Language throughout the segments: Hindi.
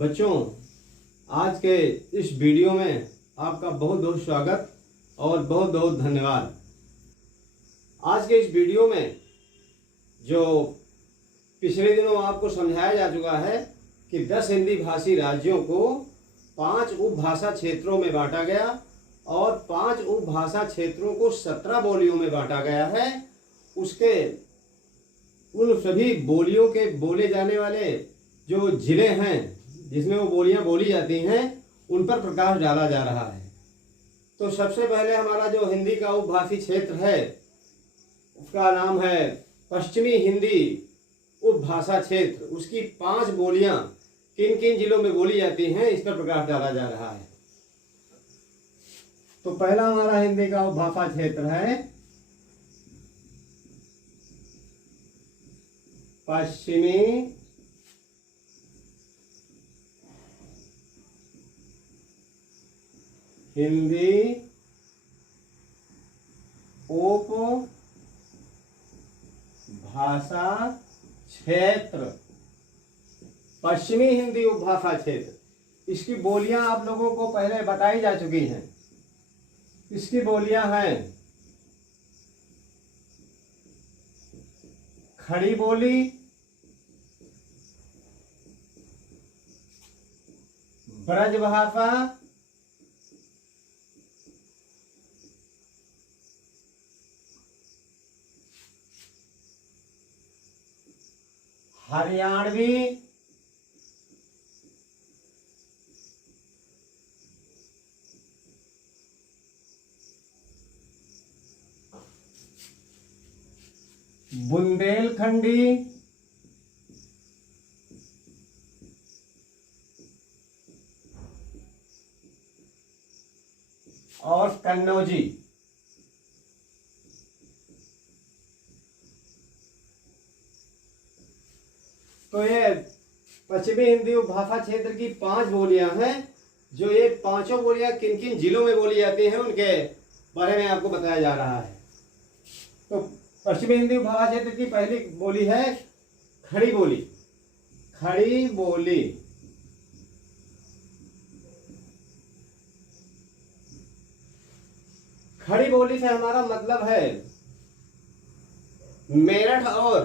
बच्चों, आज के इस वीडियो में आपका बहुत बहुत स्वागत और बहुत बहुत धन्यवाद। आज के इस वीडियो में जो पिछले दिनों आपको समझाया जा चुका है कि 10 हिंदी भाषी राज्यों को 5 उपभाषा क्षेत्रों में बांटा गया और 5 उपभाषा क्षेत्रों को 17 बोलियों में बांटा गया है। उसके उन सभी बोलियों के बोले जाने वाले जो जिले हैं जिसमें वो बोलियां बोली जाती हैं, उन पर प्रकाश डाला जा रहा है। तो सबसे पहले हमारा जो हिंदी का उपभाषी क्षेत्र है उसका नाम है पश्चिमी हिंदी उपभाषा क्षेत्र। उसकी 5 बोलियां किन किन जिलों में बोली जाती हैं, इस पर प्रकाश डाला जा रहा है। तो पहला हमारा हिंदी का उपभाषा क्षेत्र है पश्चिमी हिंदी उपभाषा क्षेत्र। पश्चिमी हिंदी उपभाषा क्षेत्र, इसकी बोलियां आप लोगों को पहले बताई जा चुकी हैं। इसकी बोलियां हैं खड़ी बोली, ब्रजभाषा, हरियाणवी, बुंदेलखंडी, और कन्नौजी। तो ये पश्चिमी हिंदी उपभाषा क्षेत्र की 5 बोलियां हैं। जो ये 5 बोलियां किन किन जिलों में बोली जाती हैं उनके बारे में आपको बताया जा रहा है। तो पश्चिमी हिंदी उपभाषा क्षेत्र की पहली बोली है खड़ी बोली। खड़ी बोली खड़ी बोली से हमारा मतलब है मेरठ और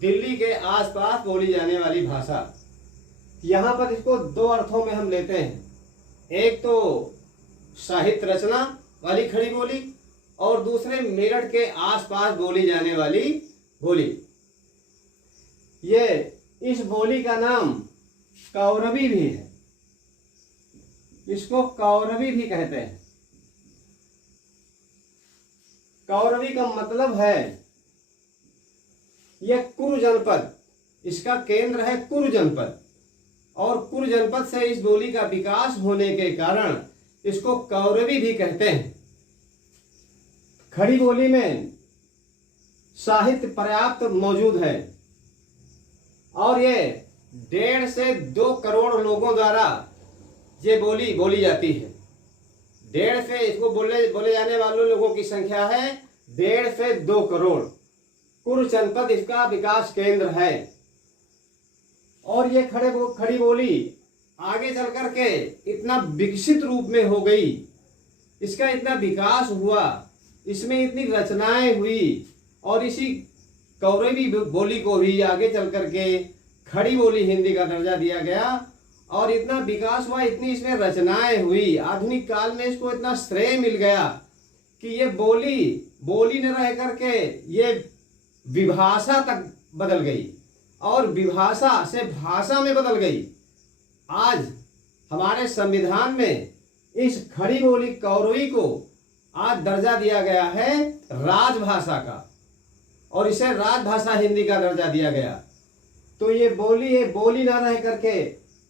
दिल्ली के आसपास बोली जाने वाली भाषा। यहाँ पर इसको 2 अर्थों में हम लेते हैं। एक तो साहित्य रचना वाली खड़ी बोली और दूसरे मेरठ के आसपास बोली जाने वाली बोली। ये इस बोली का नाम कौरवी भी है। इसको कौरवी भी कहते हैं। कौरवी का मतलब है यह कुरु जनपद, इसका केंद्र है कुरु जनपद और कुरु जनपद से इस बोली का विकास होने के कारण इसको कौरवी भी कहते हैं। खड़ी बोली में साहित्य पर्याप्त मौजूद है और ये 1.5 से 2 करोड़ लोगों द्वारा ये बोली बोली जाती है। 1.5 से इसको बोले जाने वाले लोगों की संख्या है 1.5 से 2 करोड़। कुरु जनपद इसका विकास केंद्र है और ये खड़ी बोली आगे चल करके इतना विकसित रूप में हो गई, इसका इतना विकास हुआ, इसमें इतनी रचनाएं हुई और इसी कौरवी बोली को भी आगे चल करके खड़ी बोली हिंदी का दर्जा दिया गया और इतना विकास हुआ, इतनी इसमें रचनाएं हुई, आधुनिक काल में इसको इतना श्रेय मिल गया कि ये बोली न रह करके ये विभाषा तक बदल गई और विभाषा से भाषा में बदल गई। आज हमारे संविधान में इस खड़ी बोली कौरवी को आज दर्जा दिया गया है राजभाषा का और इसे राजभाषा हिंदी का दर्जा दिया गया। तो ये बोली ना रह करके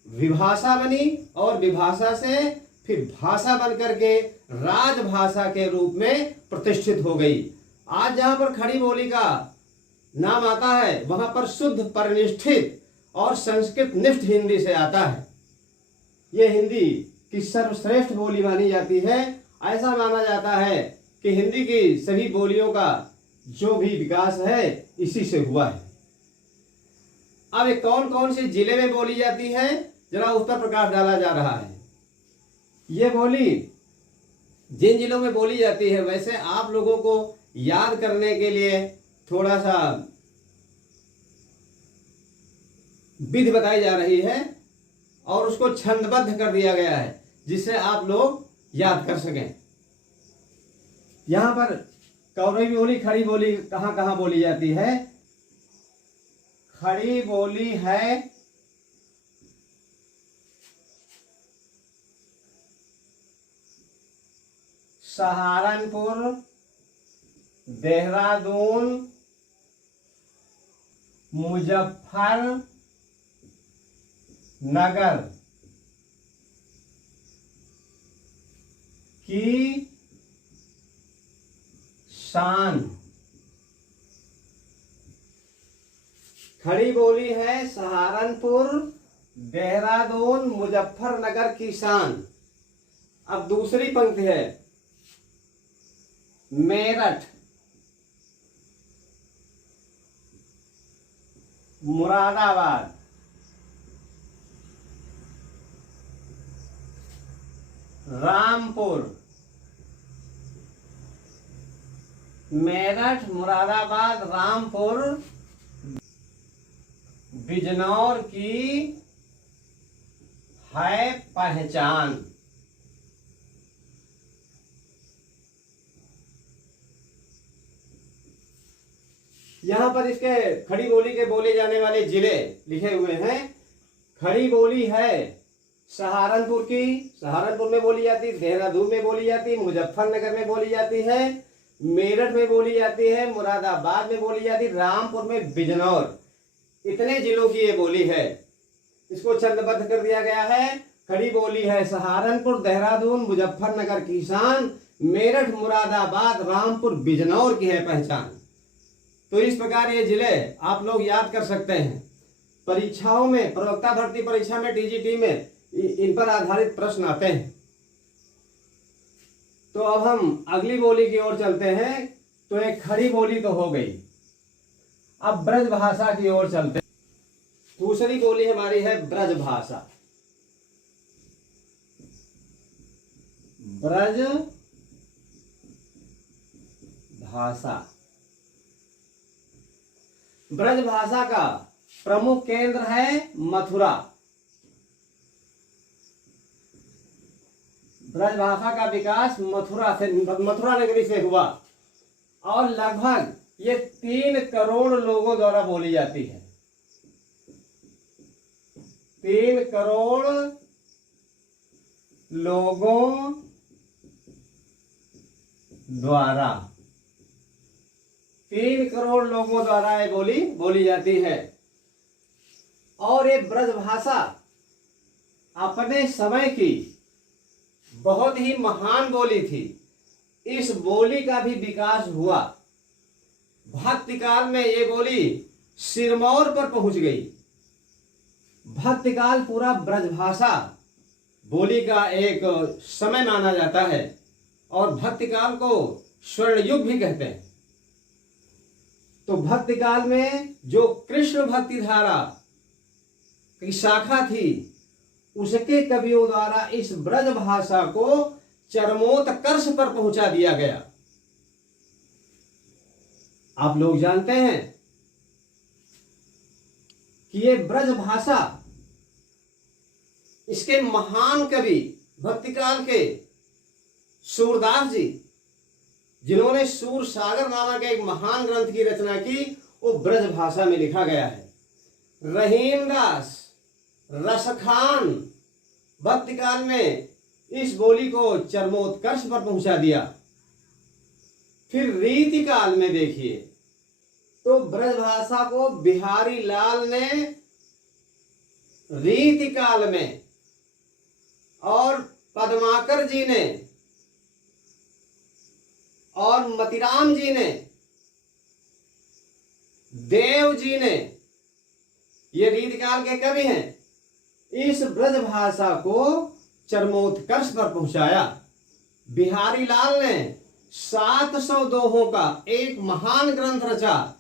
विभाषा बनी और विभाषा से फिर भाषा बन करके राजभाषा के रूप में प्रतिष्ठित हो गई। आज जहाँ पर खड़ी बोली का नाम आता है वहां पर शुद्ध परिनिष्ठित और संस्कृत निष्ठ हिंदी से आता है। यह हिंदी की सर्वश्रेष्ठ बोली मानी जाती है। ऐसा माना जाता है कि हिंदी की सभी बोलियों का जो भी विकास है इसी से हुआ है। अब ये कौन कौन से जिले में बोली जाती है जरा उस पर प्रकाश डाला जा रहा है। ये बोली जिन जिलों में बोली जाती है, वैसे आप लोगों को याद करने के लिए थोड़ा सा विधि बताई जा रही है और उसको छंदबद्ध कर दिया गया है जिससे आप लोग याद कर सकें। यहां पर कौरवी बोली, खड़ी बोली कहां कहां बोली जाती है? खड़ी बोली है सहारनपुर, देहरादून, मुजफ्फरनगर की शान। खड़ी बोली है सहारनपुर, देहरादून, मुजफ्फरनगर की शान। अब दूसरी पंक्ति है मेरठ, मुरादाबाद, रामपुर। मेरठ, मुरादाबाद, रामपुर, बिजनौर की है पहचान। यहां पर इसके खड़ी बोली के बोले जाने वाले जिले लिखे हुए हैं। खड़ी बोली है सहारनपुर की, सहारनपुर में बोली जाती, देहरादून में बोली जाती, मुजफ्फरनगर में बोली जाती है, मेरठ में बोली जाती है, मुरादाबाद में बोली जाती, रामपुर में, बिजनौर, इतने जिलों की ये बोली है। इसको छंदबद्ध कर दिया गया है। खड़ी बोली है सहारनपुर, देहरादून, मुजफ्फरनगर की शान, मेरठ, मुरादाबाद, रामपुर, बिजनौर की है पहचान। तो इस प्रकार ये जिले आप लोग याद कर सकते हैं। परीक्षाओं में, प्रवक्ता भर्ती परीक्षा में, टीजीटी में इन पर आधारित प्रश्न आते हैं। तो अब हम अगली बोली की ओर चलते हैं। तो एक खड़ी बोली तो हो गई, अब ब्रज भाषा की ओर चलते हैं। दूसरी बोली हमारी है ब्रज भाषा। ब्रज भाषा, ब्रज भाषा का प्रमुख केंद्र है मथुरा। ब्रज भाषा का विकास मथुरा नगरी से हुआ और लगभग ये 3 करोड़ लोगों द्वारा बोली जाती है। 3 करोड़ लोगों द्वारा, 3 करोड़ लोगों द्वारा ये बोली जाती है। और ये ब्रज भाषा अपने समय की बहुत ही महान बोली थी। इस बोली का भी विकास हुआ। भक्ति काल में ये बोली सिरमौर पर पहुंच गई। भक्ति काल पूरा ब्रज भाषा बोली का एक समय माना जाता है और भक्ति काल को स्वर्ण युग भी कहते हैं। तो भक्ति काल में जो कृष्ण भक्ति धारा की शाखा थी, उसके कवियों द्वारा इस ब्रज भाषा को चरमोत्कर्ष पर पहुंचा दिया गया। आप लोग जानते हैं कि ये ब्रज भाषा, इसके महान कवि भक्तिकाल के सूरदास जी, जिन्होंने सूर सागर नामक एक महान ग्रंथ की रचना की, वो ब्रज भाषा में लिखा गया है। रहीम दास, रसखान भक्तिकाल में इस बोली को चरमोत्कर्ष पर पहुंचा दिया। फिर रीति काल में देखिए तो ब्रज भाषा को बिहारी लाल ने रीति काल में, और पद्माकर जी ने और मतिराम जी ने, देव जी ने, ये रीतिकाल के कवि हैं, इस ब्रज भाषा को चरमोत्कर्ष पर पहुंचाया। बिहारी लाल ने 700 दोहों का एक महान ग्रंथ रचा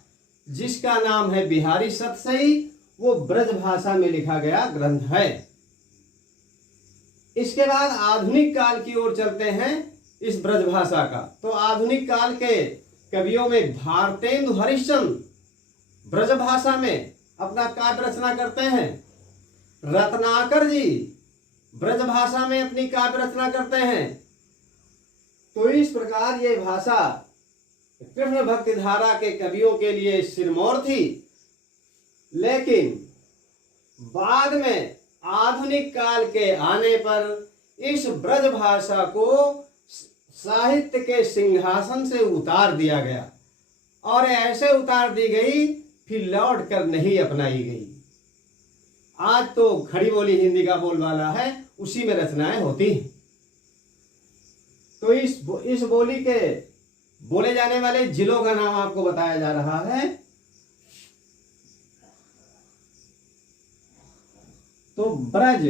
जिसका नाम है बिहारी सतसई। वो ब्रज भाषा में लिखा गया ग्रंथ है। इसके बाद आधुनिक काल की ओर चलते हैं इस ब्रजभाषा का। तो आधुनिक काल के कवियों में भारतेंदु हरिश्चंद्र ब्रजभाषा में अपना काव्य रचना करते हैं। रत्नाकर जी ब्रजभाषा में अपनी काव्य रचना करते हैं। तो इस प्रकार ये भाषा कृष्ण भक्ति धारा के कवियों के लिए सिरमौर थी। लेकिन बाद में आधुनिक काल के आने पर इस ब्रज भाषा को साहित्य के सिंहासन से उतार दिया गया और ऐसे उतार दी गई फिर लौट कर नहीं अपनाई गई। आज तो खड़ी बोली हिंदी का बोलबाला है, उसी में रचनाएं होती हैं। तो इस बोली के बोले जाने वाले जिलों का नाम आपको बताया जा रहा है। तो ब्रज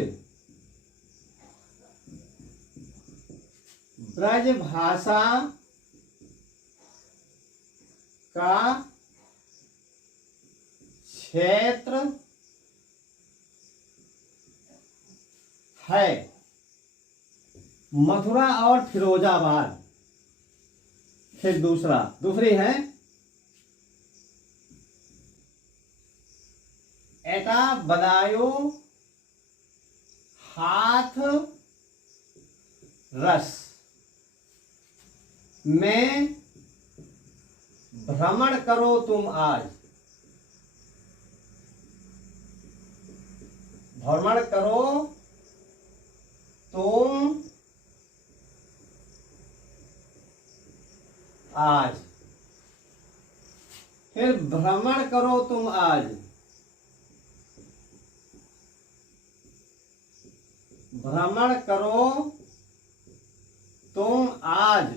भाषा का क्षेत्र है मथुरा और फिरोजाबाद। फिर दूसरी है एटा बदायूं हाथरस में भ्रमण करो तुम आज। भ्रमण करो तुम आज। फिर भ्रमण करो तुम आज। भ्रमण करो तुम आज।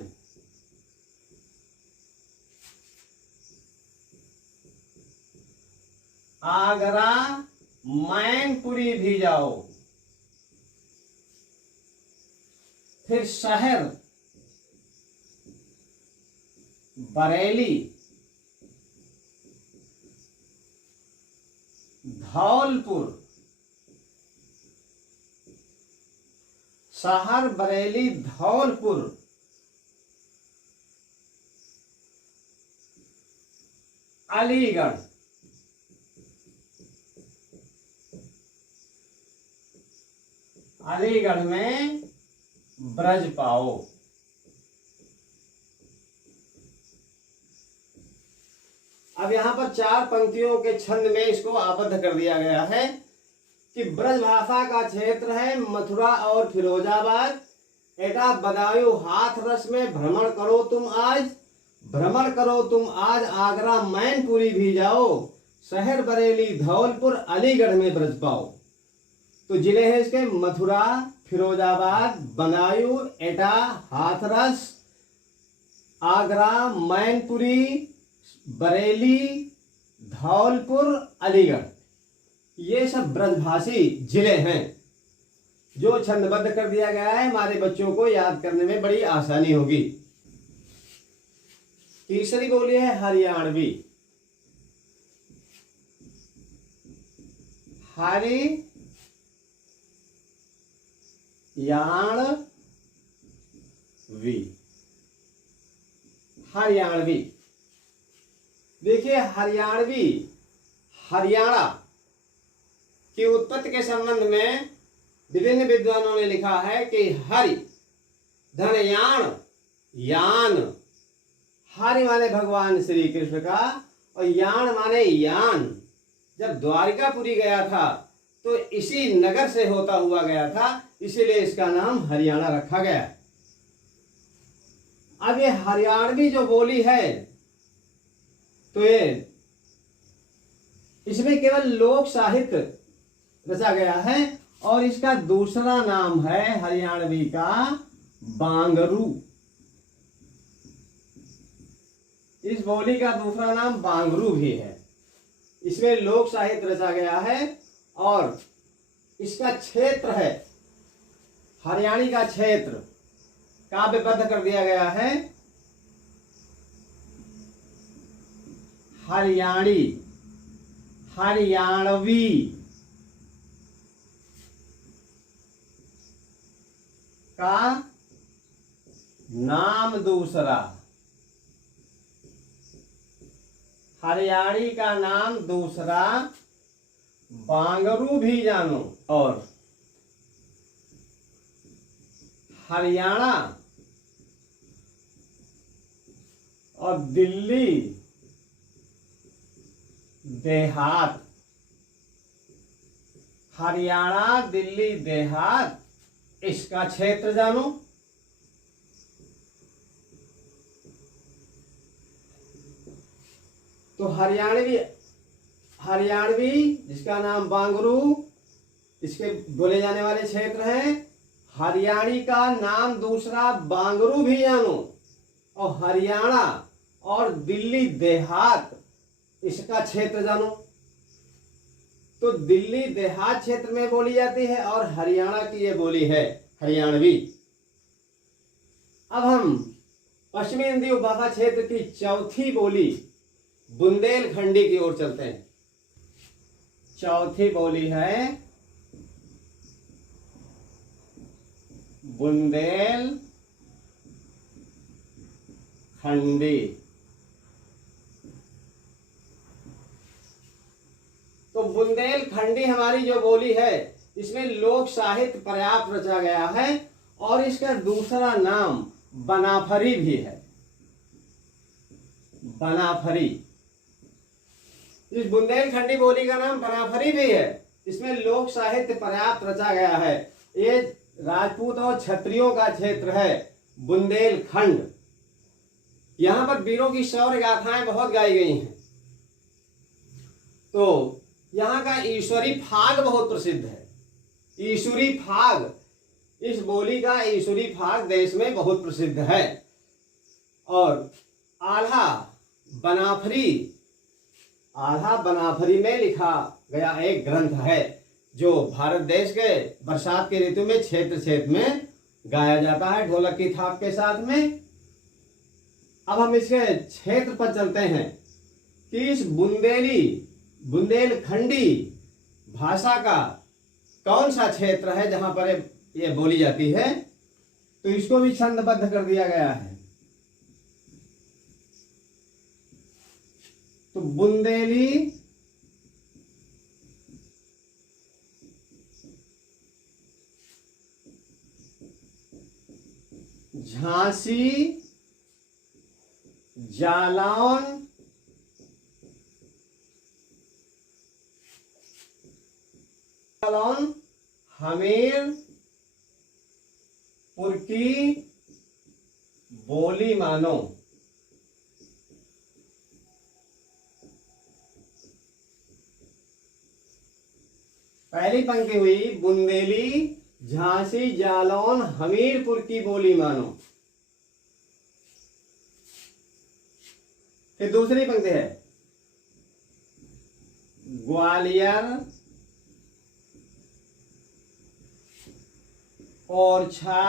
आगरा मैनपुरी भी जाओ। फिर शहर बरेली धौलपुर। शहर बरेली धौलपुर अलीगढ़। अलीगढ़ में ब्रज पाओ। अब यहां पर 4 पंक्तियों के छंद में इसको आबद्ध कर दिया गया है कि ब्रज भाषा का क्षेत्र है मथुरा और फिरोजाबाद। एटा बदायूं हाथरस में भ्रमण करो तुम आज। भ्रमण करो तुम आज आगरा मैनपुरी भी जाओ। शहर बरेली धौलपुर अलीगढ़ में ब्रज पाओ। तो जिले हैं इसके मथुरा, फिरोजाबाद, बदायूं, एटा, हाथरस, आगरा, मैनपुरी, बरेली, धौलपुर, अलीगढ़। ये सब ब्रजभाषी जिले हैं जो छंदबद्ध कर दिया गया है। हमारे बच्चों को याद करने में बड़ी आसानी होगी। तीसरी बोली है हरियाणवी। हरियाणवी। देखिए हरियाणवी हरियाणा की उत्पत्ति के संबंध में विभिन्न विद्वानों ने लिखा है कि हरि धनयान यान। हरि माने भगवान श्री कृष्ण का और यान माने यान। जब द्वारिकापुरी गया था तो इसी नगर से होता हुआ गया था, इसीलिए इसका नाम हरियाणा रखा गया। अब ये हरियाणवी जो बोली है तो ये इसमें केवल लोक साहित्य रचा गया है और इसका दूसरा नाम है हरियाणवी का बांगरू। इस बोली का दूसरा नाम बांगरू भी है। इसमें लोक साहित्य रचा गया है और इसका क्षेत्र है हरियाणी का क्षेत्र काव्यबद्ध कर दिया गया है। हरियाणी हरियाणवी। का नाम दूसरा, हरियाणी का नाम दूसरा बांगरू भी जानो। और हरियाणा और दिल्ली देहात, हरियाणा दिल्ली देहात इसका क्षेत्र जानो। तो हरियाणवी जिसका नाम बांगरू, इसके बोले जाने वाले क्षेत्र हैं। हरियाणी का नाम दूसरा बांगरू भी जानो, और हरियाणा और दिल्ली देहात इसका क्षेत्र जानो। तो दिल्ली देहात क्षेत्र में बोली जाती है और हरियाणा की ये बोली है हरियाणवी। अब हम पश्चिमी हिंदी उपभाषा क्षेत्र की चौथी बोली बुंदेलखंडी की ओर चलते हैं। चौथी बोली है बुंदेलखंडी। तो बुंदेलखंडी हमारी जो बोली है, इसमें लोक साहित्य पर्याप्त रचा गया है और इसका दूसरा नाम बनाफरी भी है। बनाफरी, इस बुंदेलखंडी बोली का नाम बनाफरी भी है। इसमें लोक साहित्य पर्याप्त रचा गया है। ये राजपूत और क्षत्रियों का क्षेत्र है बुंदेलखंड। यहां पर वीरों की शौर्य गाथाएं बहुत गाई गई हैं। तो यहाँ का ईश्वरी फाग बहुत प्रसिद्ध है। ईश्वरी फाग, इस बोली का ईश्वरी फाग देश में बहुत प्रसिद्ध है। और आल्हा बनाफरी में लिखा गया एक ग्रंथ है जो भारत देश के बरसात के ऋतु में क्षेत्र क्षेत्र में गाया जाता है ढोलक की थाप के साथ में। अब हम इसके क्षेत्र पर चलते हैं कि इस बुंदेलखंडी भाषा का कौन सा क्षेत्र है जहां पर ये बोली जाती है। तो इसको भी छंदबद्ध कर दिया गया है। तो बुंदेली झांसी, जालौन, हमीरपुर की बोली मानो। पहली पंक्ति हुई बुंदेली, झांसी, जालौन, हमीरपुर की बोली मानो। फिर दूसरी पंक्ति है ग्वालियर, ओरछा,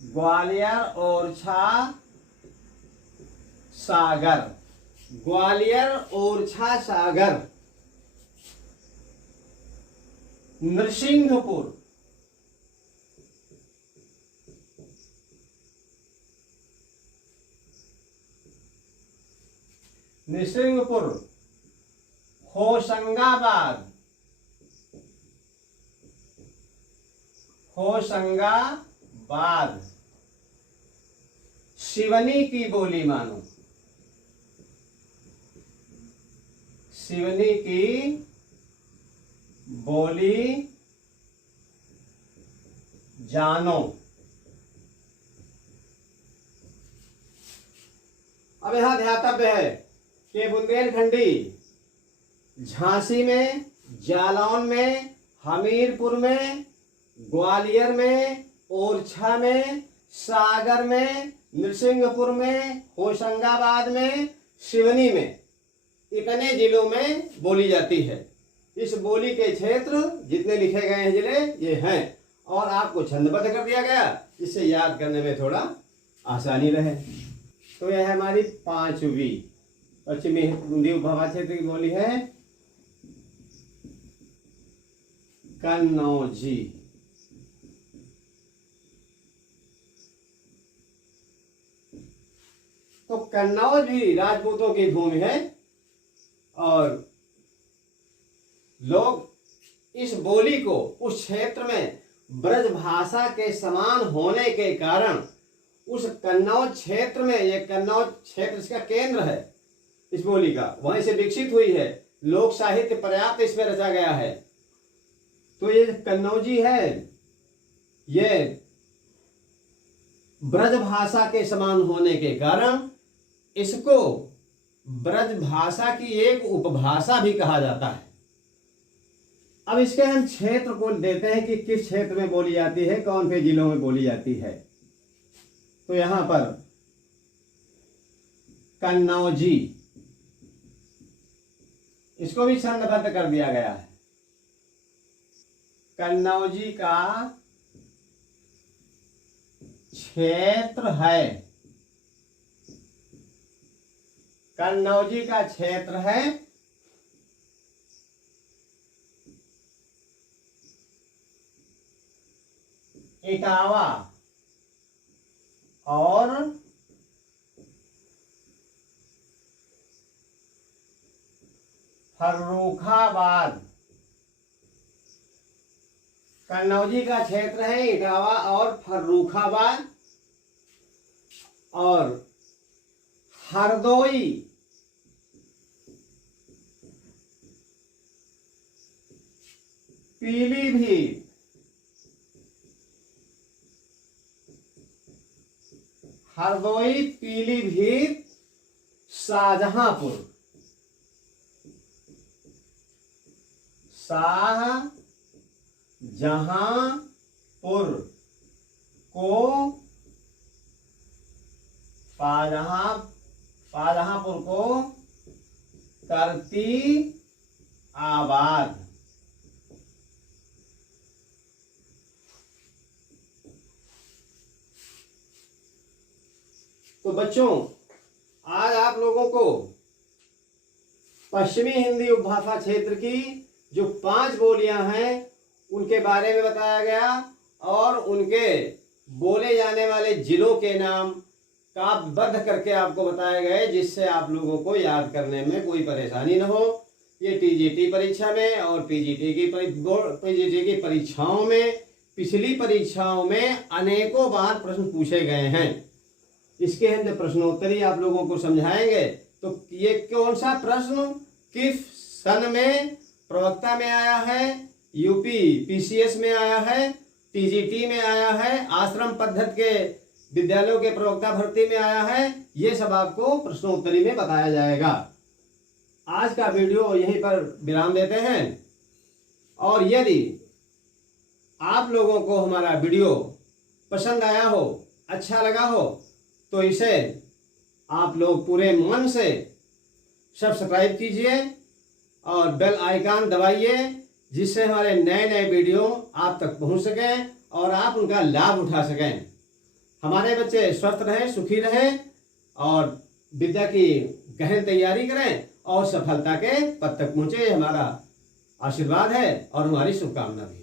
ग्वालियर, ओरछा, सागर। ग्वालियर, ओरछा, सागर। नरसिंहपुर, होशंगाबाद, सिवनी की बोली मानो। सिवनी की बोली जानो। अब यहां ध्यातव्य है कि बुंदेलखंडी झांसी में, जालौन में, हमीरपुर में, ग्वालियर में, ओरछा में, सागर में, नरसिंहपुर में, होशंगाबाद में, सिवनी में, इतने जिलों में बोली जाती है। इस बोली के क्षेत्र जितने लिखे गए हैं जिले ये हैं और आपको छंदबद्ध कर दिया गया, इससे याद करने में थोड़ा आसानी रहे। तो यह है हमारी पांचवी पश्चिमी हिंदी उपभाषा क्षेत्र की बोली है कन्नौजी। कन्नौज भी राजपूतों की भूमि है और लोग इस बोली को उस क्षेत्र में ब्रज भाषा के समान होने के कारण उस कन्नौज क्षेत्र में, ये कन्नौज क्षेत्र इसका केंद्र है इस बोली का, वहीं से विकसित हुई है। लोक साहित्य पर्याप्त इसमें रचा गया है। तो ये कन्नौजी है, ये ब्रज भाषा के समान होने के कारण इसको ब्रज भाषा की एक उपभाषा भी कहा जाता है। अब इसके हम क्षेत्र को देते हैं कि किस क्षेत्र में बोली जाती है, कौन से जिलों में बोली जाती है। तो यहां पर कन्नौजी, इसको भी छंदबद्ध कर दिया गया है। कन्नौजी का क्षेत्र है, कन्नौजी का क्षेत्र है इटावा और फर्रुखाबाद। कन्नौजी का क्षेत्र है इटावा और फर्रुखाबाद और हरदोई पीलीभीत, हरदोई पीलीभीत शाहजहांपुर, शाहजहांपुर को शाहजहांपुर को करती आबाद। तो बच्चों, आज आप लोगों को पश्चिमी हिंदी उपभाषा क्षेत्र की जो 5 बोलियां हैं उनके बारे में बताया गया और उनके बोले जाने वाले जिलों के नाम काव्यबद्ध करके आपको बताए गए, जिससे आप लोगों को याद करने में कोई परेशानी न हो। ये टीजीटी परीक्षा में और पीजीटी की परीक्षाओं में, पिछली परीक्षाओं में अनेकों बार प्रश्न पूछे गए हैं। इसके हम जब प्रश्नोत्तरी आप लोगों को समझाएंगे तो ये कौन सा प्रश्न किस सन में प्रवक्ता में आया है, यूपी पीसीएस में आया है, टीजीटी में आया है, आश्रम पद्धति के विद्यालयों के प्रवक्ता भर्ती में आया है, ये सब आपको प्रश्नोत्तरी में बताया जाएगा। आज का वीडियो यहीं पर विराम देते हैं और यदि आप लोगों को हमारा वीडियो पसंद आया हो, अच्छा लगा हो, तो इसे आप लोग पूरे मन से सब्सक्राइब कीजिए और बेल आइकन दबाइए, जिससे हमारे नए नए वीडियो आप तक पहुंच सकें और आप उनका लाभ उठा सकें। हमारे बच्चे स्वस्थ रहें, सुखी रहें और विद्या की गहन तैयारी करें और सफलता के पद तक पहुंचे, हमारा आशीर्वाद है और हमारी शुभकामना भी।